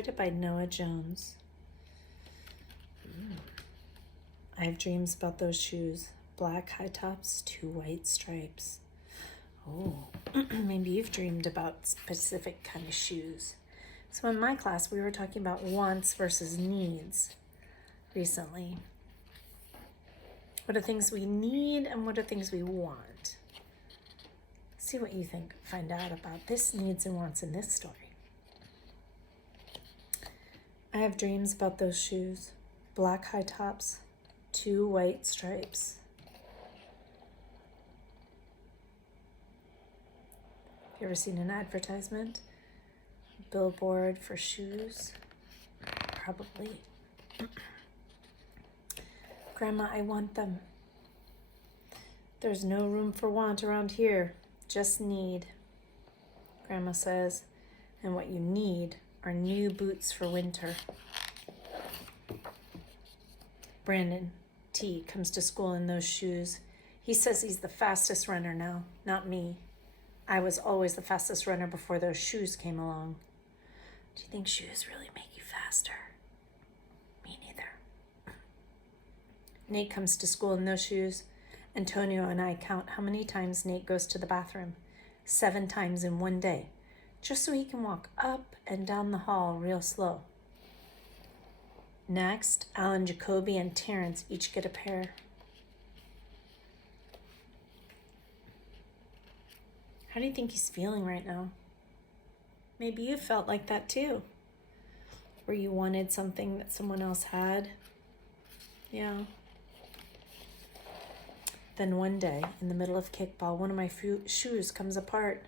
illustrated by Noah Jones. I have dreams about those shoes. Black high tops, 2 white stripes. Oh, maybe you've dreamed about specific kind of shoes. So in my class, we were talking about wants versus needs recently. What are things we need and what are things we want? See what you think. Find out about this needs and wants in this story. I have dreams about those shoes. Black high tops, 2 white stripes. Have you ever seen an advertisement? A billboard for shoes? Probably. Grandma, I want them. There's no room for want around here, just need. Grandma says, and what you need are new boots for winter. Brandon T comes to school in those shoes. He says he's the fastest runner now, not me. I was always the fastest runner before those shoes came along. Do you think shoes really make you faster? Me neither. Nate comes to school in those shoes. Antonio and I count how many times Nate goes to the bathroom. 7 times in one day, just so he can walk up and down the hall real slow. Next, Alan, Jacoby, and Terrence each get a pair. How do you think he's feeling right now? Maybe you felt like that too, where you wanted something that someone else had. Yeah. Then one day, in the middle of kickball, one of my shoes comes apart.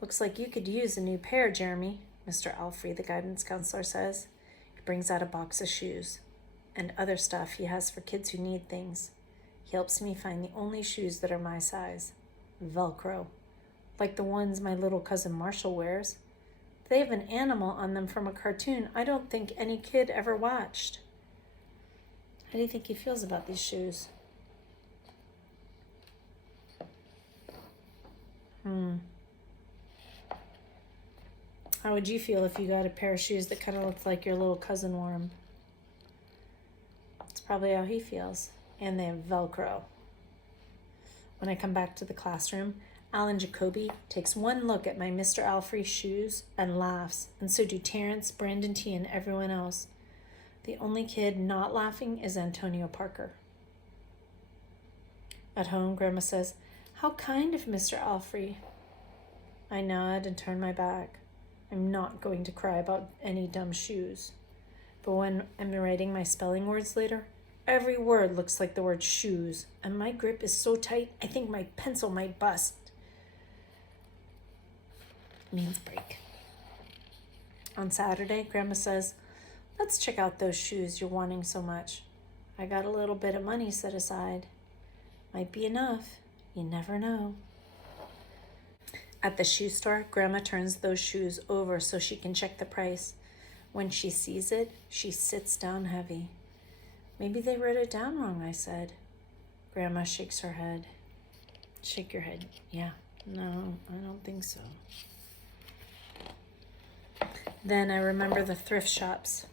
Looks like you could use a new pair, Jeremy, Mr. Alfrey, the guidance counselor, says. He brings out a box of shoes and other stuff he has for kids who need things. He helps me find the only shoes that are my size. Velcro. Like the ones my little cousin Marshall wears. They have an animal on them from a cartoon I don't think any kid ever watched. How do you think he feels about these shoes? How would you feel if you got a pair of shoes that kind of looked like your little cousin wore them? That's probably how he feels. And they have Velcro. When I come back to the classroom, Alan Jacoby takes one look at my Mr. Alfrey shoes and laughs, and so do Terrence, Brandon T, and everyone else. The only kid not laughing is Antonio Parker. At home, Grandma says, "How kind of Mr. Alfrey." I nod and turn my back. I'm not going to cry about any dumb shoes. But when I'm writing my spelling words later, every word looks like the word shoes, and my grip is so tight I think my pencil might bust. Means break. On Saturday, Grandma says, "Let's check out those shoes you're wanting so much. I got a little bit of money set aside. Might be enough. You never know." At the shoe store, Grandma turns those shoes over so she can check the price. When she sees it, she sits down heavy. "Maybe they wrote it down wrong," I said. Grandma shakes her head. Shake your head. Yeah, no, I don't think so. Then I remember the thrift shops.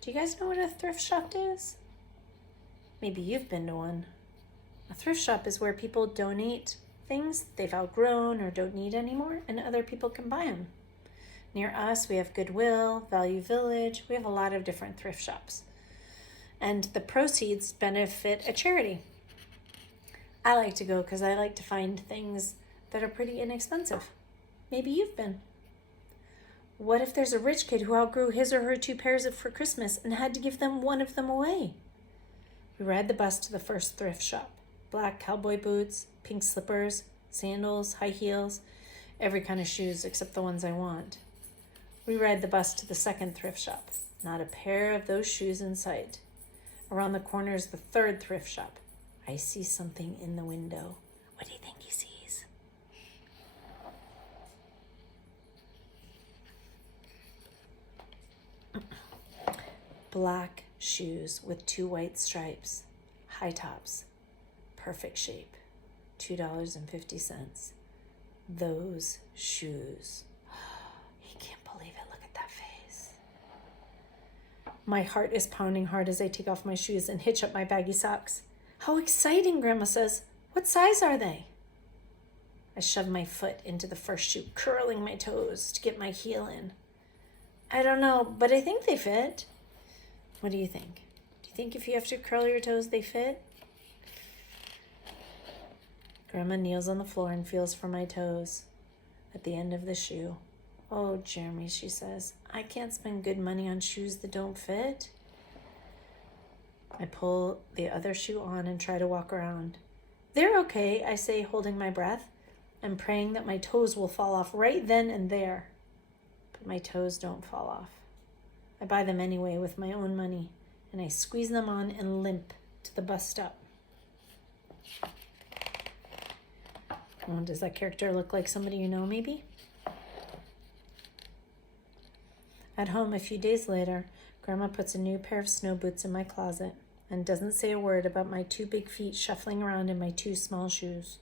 Do you guys know what a thrift shop is? Maybe you've been to one. A thrift shop is where people donate things they've outgrown or don't need anymore, and other people can buy them. Near us, we have Goodwill, Value Village. We have a lot of different thrift shops. And the proceeds benefit a charity. I like to go because I like to find things that are pretty inexpensive. Maybe you've been. What if there's a rich kid who outgrew his or her 2 pairs for Christmas and had to give one of them away? We ride the bus to the first thrift shop. Black cowboy boots, pink slippers, sandals, high heels, every kind of shoes except the ones I want. We ride the bus to the second thrift shop. Not a pair of those shoes in sight. Around the corner is the third thrift shop. I see something in the window. What do you think he sees? Black shoes with 2 white stripes, high tops, perfect shape, $2.50. Those shoes. He can't believe it. Look at that face. My heart is pounding hard as I take off my shoes and hitch up my baggy socks. How exciting, Grandma says. What size are they? I shove my foot into the first shoe, curling my toes to get my heel in. I don't know, but I think they fit. What do you think? Do you think if you have to curl your toes, they fit? Grandma kneels on the floor and feels for my toes at the end of the shoe. Oh, Jeremy, she says, I can't spend good money on shoes that don't fit. I pull the other shoe on and try to walk around. They're okay, I say, holding my breath and praying that my toes will fall off right then and there. But my toes don't fall off. I buy them anyway with my own money, and I squeeze them on and limp to the bus stop. Oh, does that character look like somebody you know, maybe? At home, a few days later, Grandma puts a new pair of snow boots in my closet and doesn't say a word about my 2 big feet shuffling around in my 2 small shoes.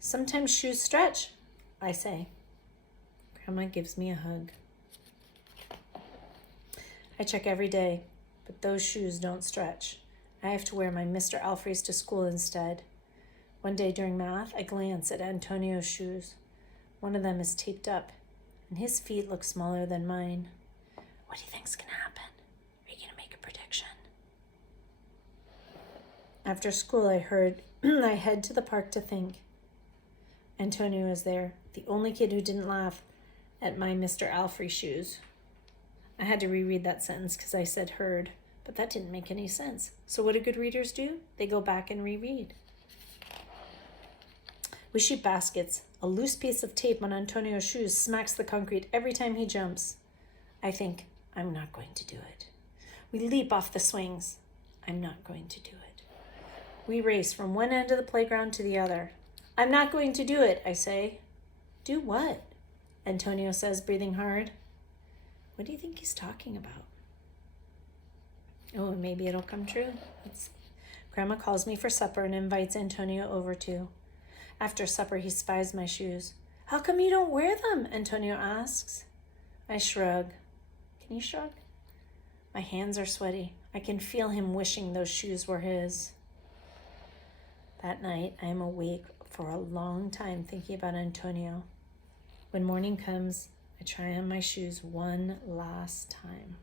Sometimes shoes stretch, I say. Grandma gives me a hug. I check every day, but those shoes don't stretch. I have to wear my Mr. Alfreys to school instead. One day during math, I glance at Antonio's shoes. One of them is taped up, and his feet look smaller than mine. What do you think's gonna happen? Are you gonna make a prediction? After school, I head to the park to think. Antonio is there, the only kid who didn't laugh at my Mr. Alfrey shoes. I had to reread that sentence because I said heard, but that didn't make any sense. So what do good readers do? They go back and reread. We shoot baskets. A loose piece of tape on Antonio's shoes smacks the concrete every time he jumps. I think, I'm not going to do it. We leap off the swings. I'm not going to do it. We race from one end of the playground to the other. I'm not going to do it, I say. Do what? Antonio says, breathing hard. What do you think he's talking about? Oh, maybe it'll come true. Let's see. Grandma calls me for supper and invites Antonio over too. After supper, he spies my shoes. How come you don't wear them? Antonio asks. I shrug. Can you shrug? My hands are sweaty. I can feel him wishing those shoes were his. That night, I am awake for a long time thinking about Antonio. When morning comes, I try on my shoes one last time.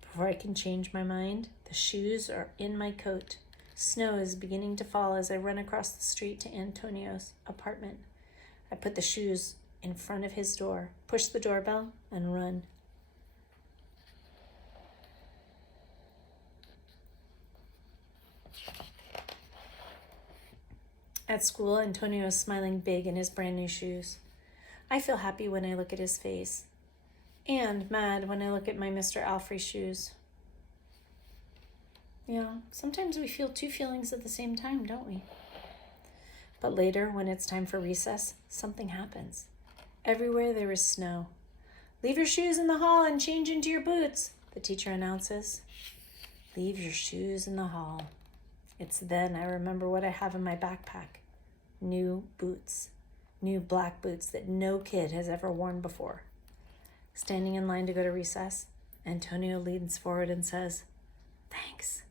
Before I can change my mind, the shoes are in my coat. Snow is beginning to fall as I run across the street to Antonio's apartment. I put the shoes in front of his door, push the doorbell, and run. At school, Antonio is smiling big in his brand new shoes. I feel happy when I look at his face, and mad when I look at my Mr. Alfrey shoes. Yeah, sometimes we feel 2 feelings at the same time, don't we? But later, when it's time for recess, something happens. Everywhere there is snow. Leave your shoes in the hall and change into your boots, the teacher announces. Leave your shoes in the hall. It's then I remember what I have in my backpack. New boots. New black boots that no kid has ever worn before. Standing in line to go to recess, Antonio leans forward and says, "Thanks."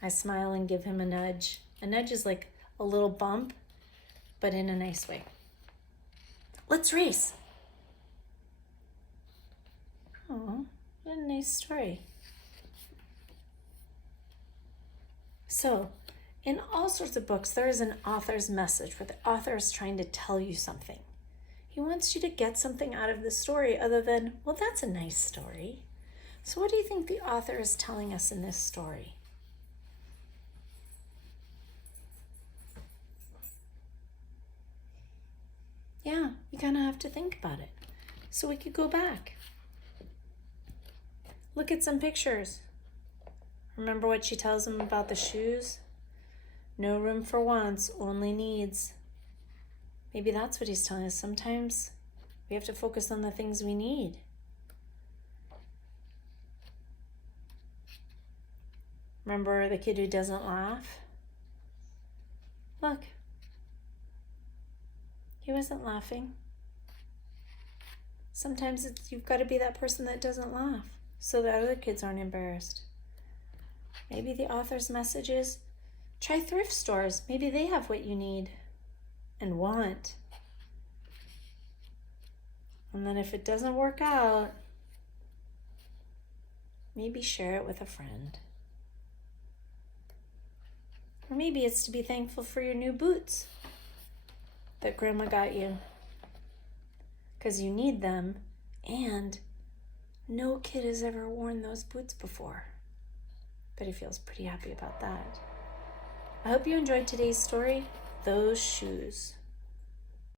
I smile and give him a nudge. A nudge is like a little bump, but in a nice way. Let's race. Oh, what a nice story. So, in all sorts of books, there is an author's message where the author is trying to tell you something. He wants you to get something out of the story other than, well, that's a nice story. So what do you think the author is telling us in this story? Yeah, you kind of have to think about it. So we could go back. Look at some pictures. Remember what she tells him about the shoes? No room for wants, only needs. Maybe that's what he's telling us. Sometimes we have to focus on the things we need. Remember the kid who doesn't laugh? Look. He wasn't laughing. Sometimes you've got to be that person that doesn't laugh so that other kids aren't embarrassed. Maybe the author's message is, try thrift stores. Maybe they have what you need and want. And then if it doesn't work out, maybe share it with a friend. Or maybe it's to be thankful for your new boots that Grandma got you, because you need them, and no kid has ever worn those boots before. But he feels pretty happy about that. I hope you enjoyed today's story, Those Shoes.